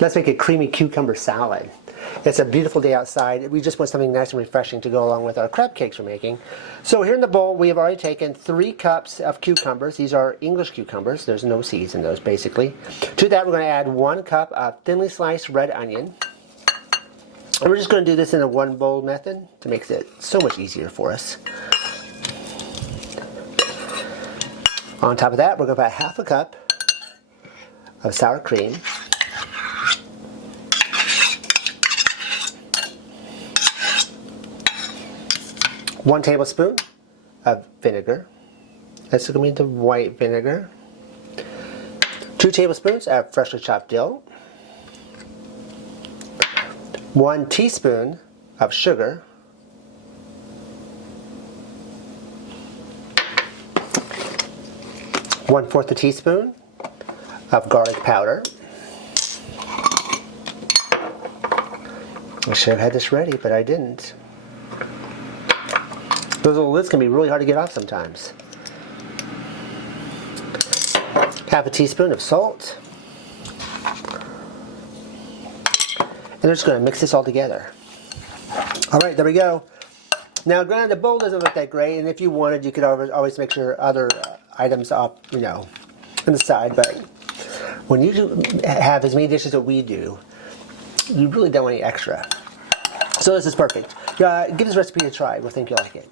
Let's make a creamy cucumber salad. It's a beautiful day outside. We just want something nice and refreshing to go along with our crab cakes we're making. So here in the bowl, we have already taken 3 cups of cucumbers. These are English cucumbers. There's no seeds in those, basically. To that, we're going to add 1 cup of thinly sliced red onion. And we're just going to do this in a one bowl method to make it so much easier for us. On top of that, we're going to put half a cup of sour cream. 1 tablespoon of vinegar. That's going to be the white vinegar. 2 tablespoons of freshly chopped dill. 1 teaspoon of sugar. 1/4 a teaspoon of garlic powder. I should have had this ready, but I didn't. Those little lids can be really hard to get off sometimes. Half a teaspoon of salt. And we're just going to mix this all together. Alright, there we go. Now granted, the bowl doesn't look that great, and if you wanted, you could always make sure other items up, you know, on the side, but when you have as many dishes that we do, you really don't want any extra. So this is perfect. Give this recipe a try. We'll think you'll like it.